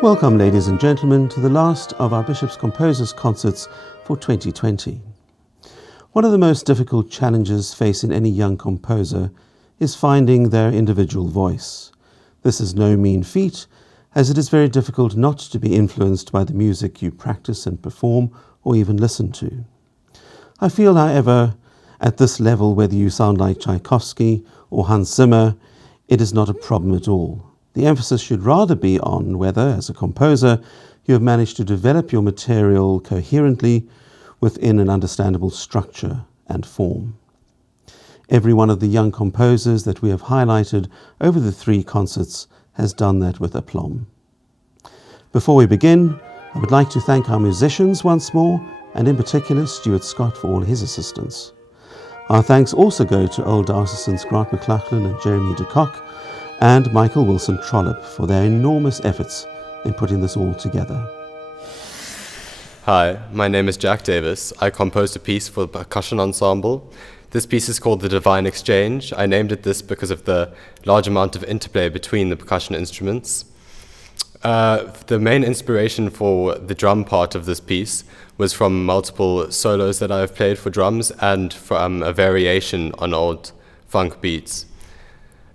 Welcome, ladies and gentlemen, to the last of our Bishop's Composers Concerts for 2020. One of the most difficult challenges facing any young composer is finding their individual voice. This is no mean feat, as it is very difficult not to be influenced by the music you practice and perform or even listen to. I feel, however, at this level, whether you sound like Tchaikovsky or Hans Zimmer, it is not a problem at all. The emphasis should rather be on whether, as a composer, you have managed to develop your material coherently within an understandable structure and form. Every one of the young composers that we have highlighted over the 3 concerts has done that with aplomb. Before we begin, I would like to thank our musicians once more, and in particular Stuart Scott for all his assistance. Our thanks also go to Old Diocesanes Grant McLachlan and Jeremy de Kock, and Michael Wilson Trollope for their enormous efforts in putting this all together. Hi, my name is Jack Davis. I composed a piece for the percussion ensemble. This piece is called The Divine Exchange. I named it this because of the large amount of interplay between the percussion instruments. The main inspiration for the drum part of this piece was from multiple solos that I've played for drums and from a variation on old funk beats.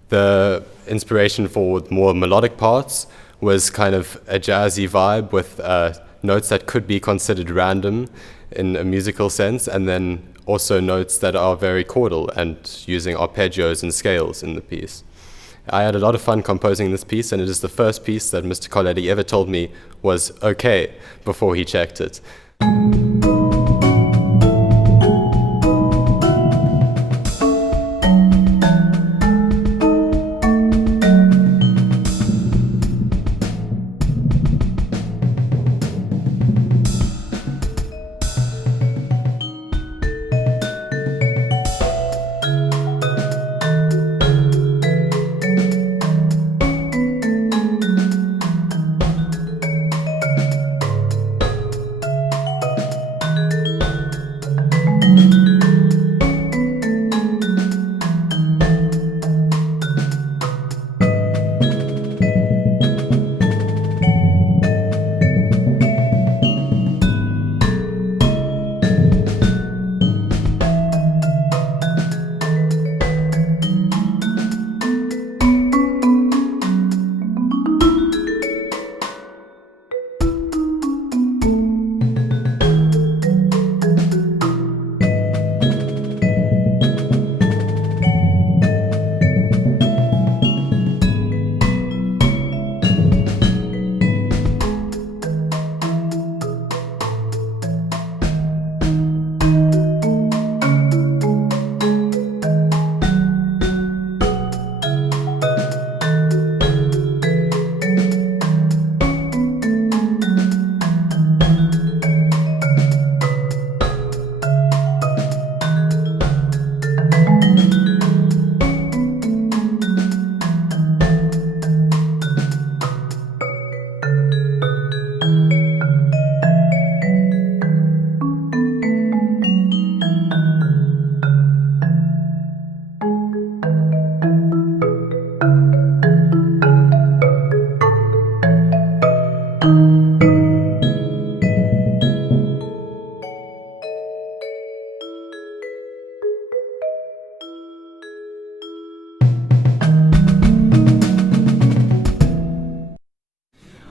The inspiration for more melodic parts was kind of a jazzy vibe with notes that could be considered random in a musical sense, and then also notes that are very chordal and using arpeggios and scales in the piece. I had a lot of fun composing this piece, and it is the first piece that Mr. Coletti ever told me was okay before he checked it.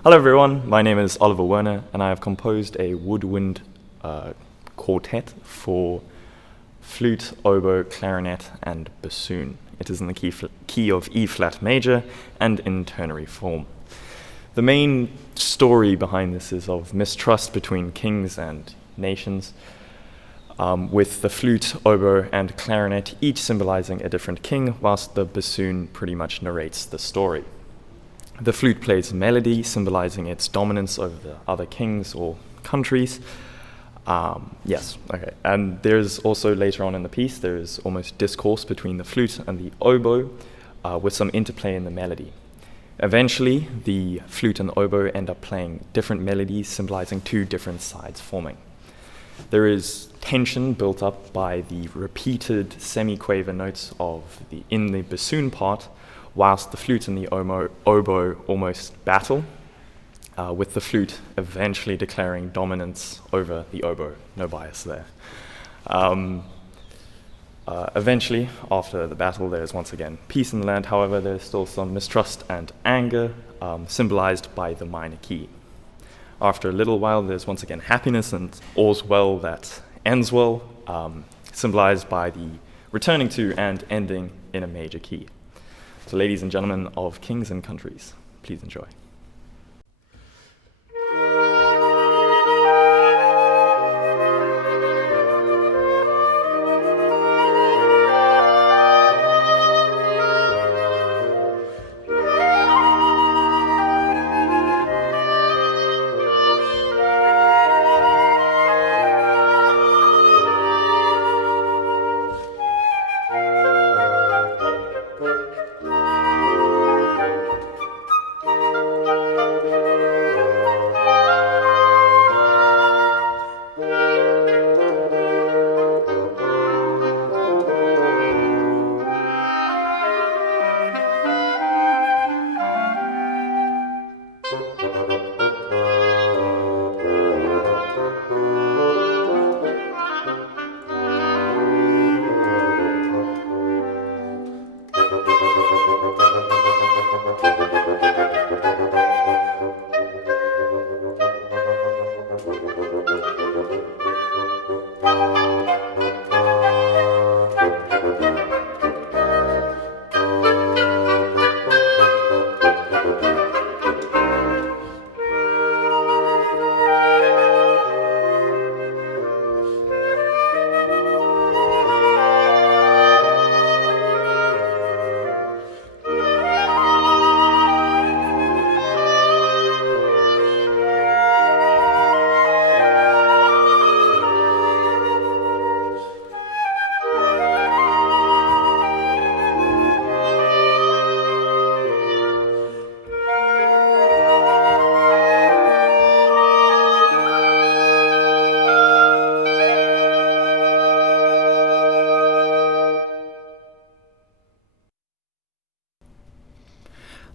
Hello everyone, my name is Oliver Werner and I have composed a woodwind quartet for flute, oboe, clarinet and bassoon. It is in the key of E-flat major and in ternary form. The main story behind this is of mistrust between kings and nations, with the flute, oboe and clarinet each symbolizing a different king, whilst the bassoon pretty much narrates the story. The flute plays melody, symbolizing its dominance over the other kings or countries. And there's also, later on in the piece, there's almost discourse between the flute and the oboe, with some interplay in the melody. Eventually, the flute and the oboe end up playing different melodies, symbolizing 2 different sides forming. There is tension built up by the repeated semiquaver notes in the bassoon part, whilst the flute and the oboe almost battle. with the flute eventually declaring dominance over the oboe. No bias there. Eventually, after the battle, there's once again peace in the land. However, there's still some mistrust and anger, symbolized by the minor key. After a little while, there's once again happiness and all's well that ends well, symbolized by the returning to and ending in a major key. So, ladies and gentlemen of kings and countries, please enjoy.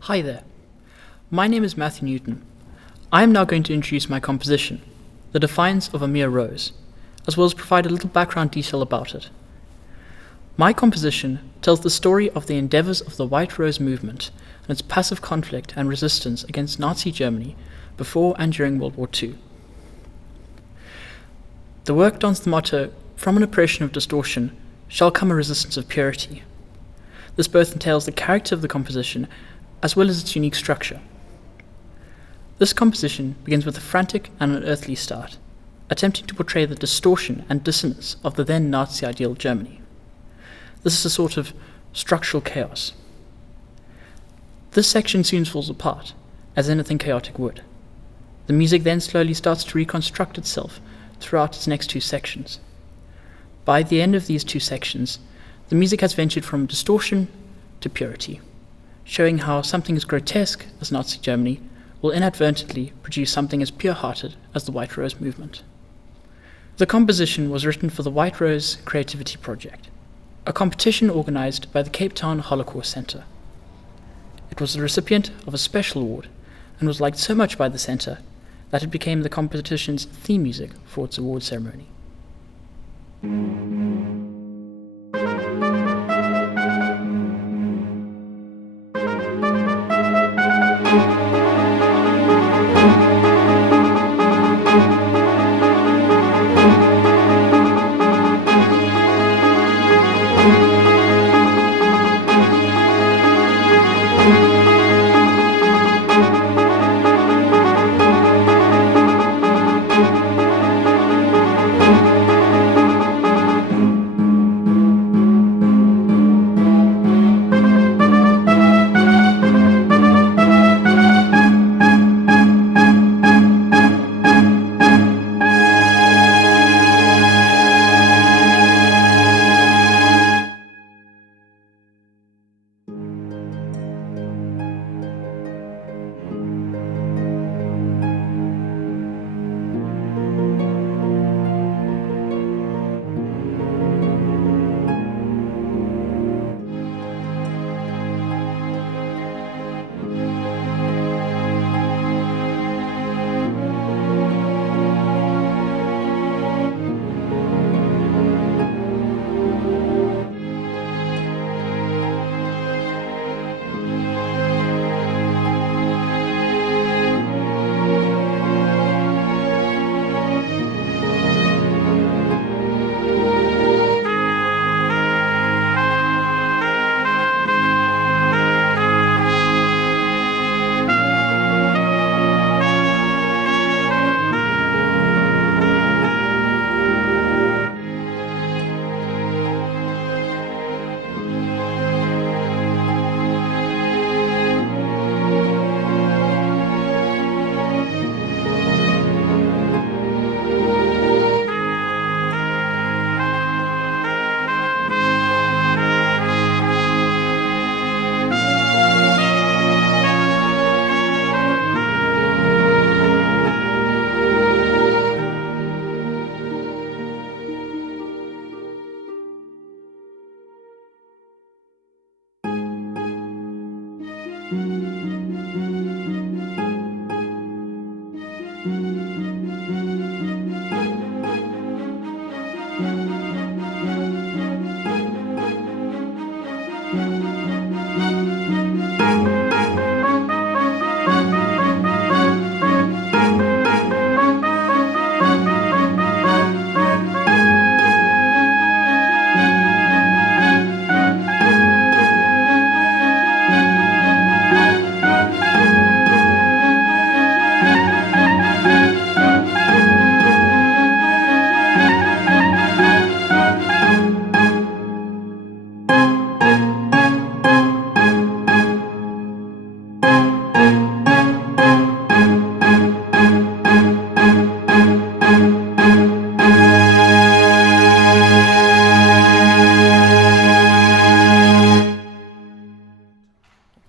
Hi there, my name is Matthew Newton. I am now going to introduce my composition, The Defiance of Amir Rose, as well as provide a little background detail about it. My composition tells the story of the endeavors of the White Rose movement and its passive conflict and resistance against Nazi Germany before and during World War II. The work dons the motto, "From an oppression of distortion shall come a resistance of purity." This both entails the character of the composition as well as its unique structure. This composition begins with a frantic and unearthly start, attempting to portray the distortion and dissonance of the then Nazi ideal Germany. This is a sort of structural chaos. This section soon falls apart, as anything chaotic would. The music then slowly starts to reconstruct itself throughout its next two sections. By the end of these two sections, the music has ventured from distortion to purity, showing how something as grotesque as Nazi Germany will inadvertently produce something as pure-hearted as the White Rose movement. The composition was written for the White Rose Creativity Project, a competition organized by the Cape Town Holocaust Center. It was the recipient of a special award and was liked so much by the center that it became the competition's theme music for its award ceremony.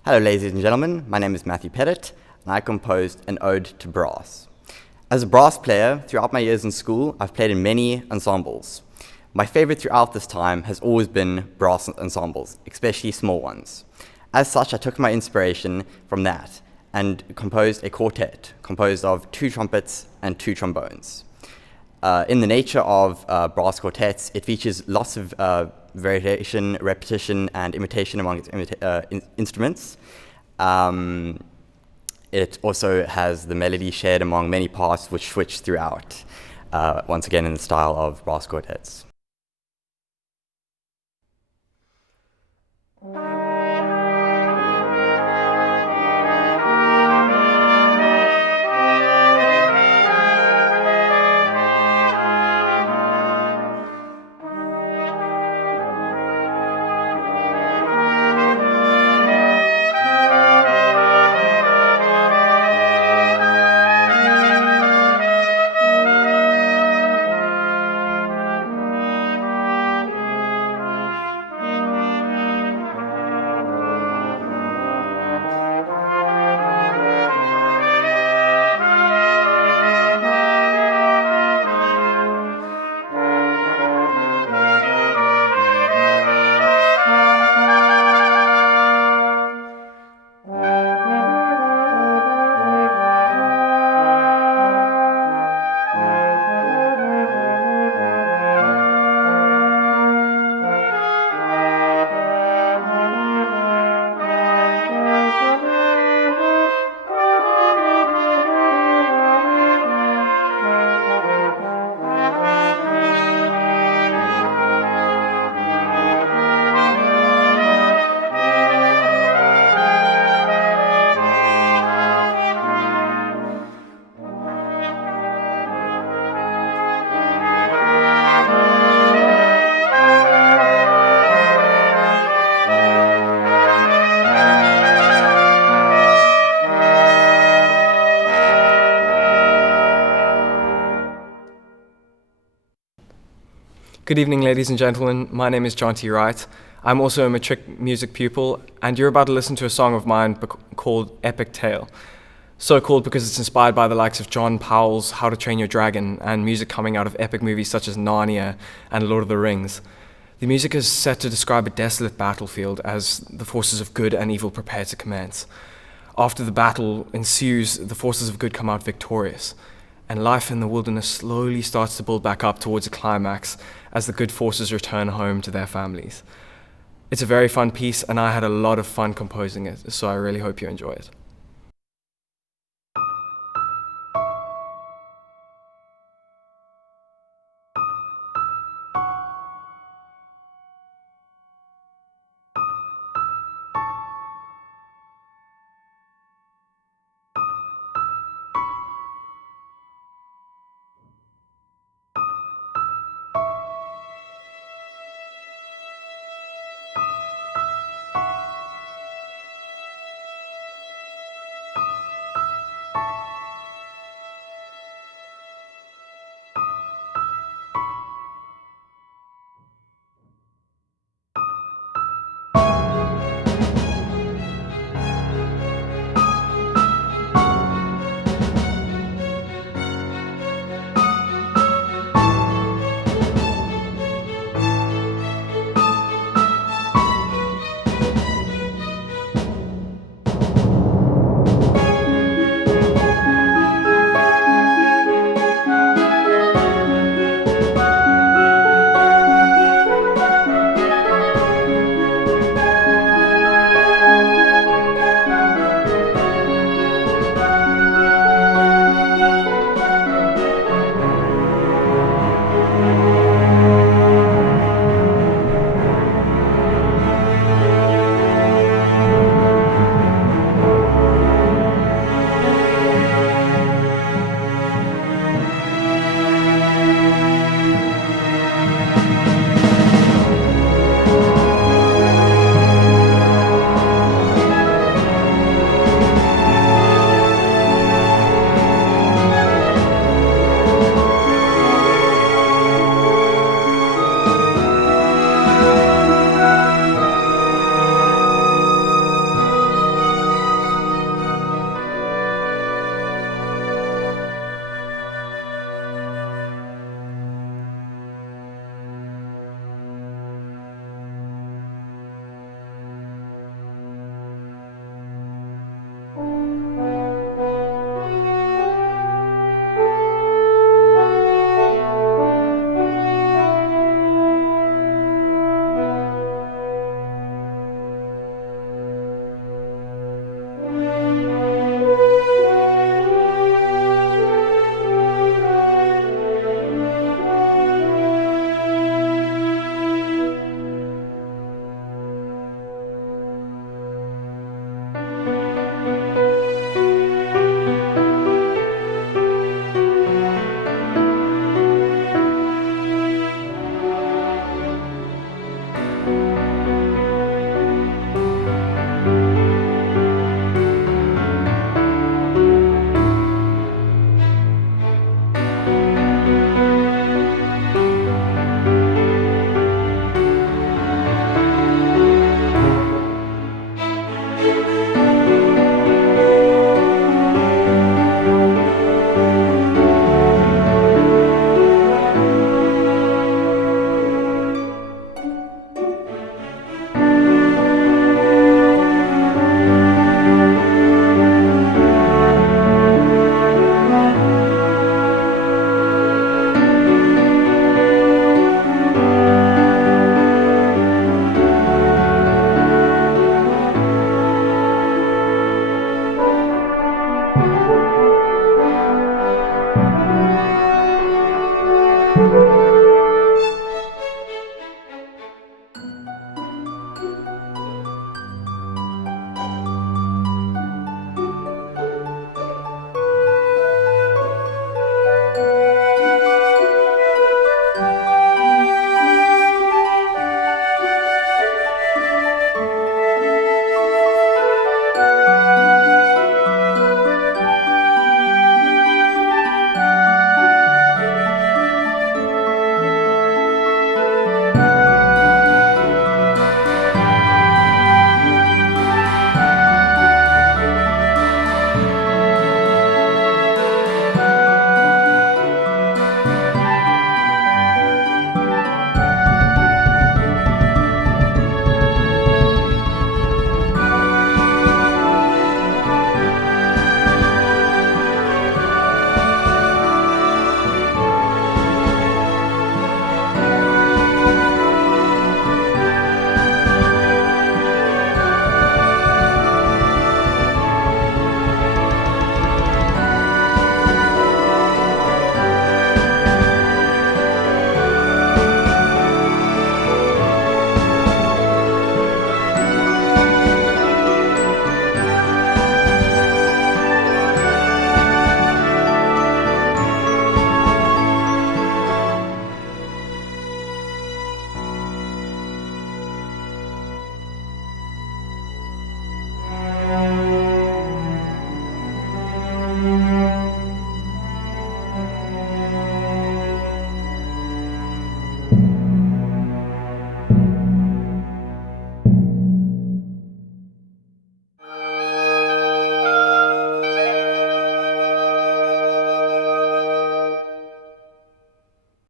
Hello ladies and gentlemen, my name is Matthew Pettit, and I composed an ode to brass. As a brass player, throughout my years in school, I've played in many ensembles. My favorite throughout this time has always been brass ensembles, especially small ones. As such, I took my inspiration from that and composed a quartet composed of 2 trumpets and 2 trombones. In the nature of brass quartets, it features lots of variation, repetition, and imitation among its instruments. It also has the melody shared among many parts which switch throughout, once again in the style of brass quartets. Good evening, ladies and gentlemen. My name is John T. Wright. I'm also a matric music pupil, and you're about to listen to a song of mine called Epic Tale. So called because it's inspired by the likes of John Powell's How to Train Your Dragon and music coming out of epic movies such as Narnia and Lord of the Rings. The music is set to describe a desolate battlefield as the forces of good and evil prepare to commence. After the battle ensues, the forces of good come out victorious, and life in the wilderness slowly starts to build back up towards a climax as the good forces return home to their families. It's a very fun piece, and I had a lot of fun composing it, so I really hope you enjoy it.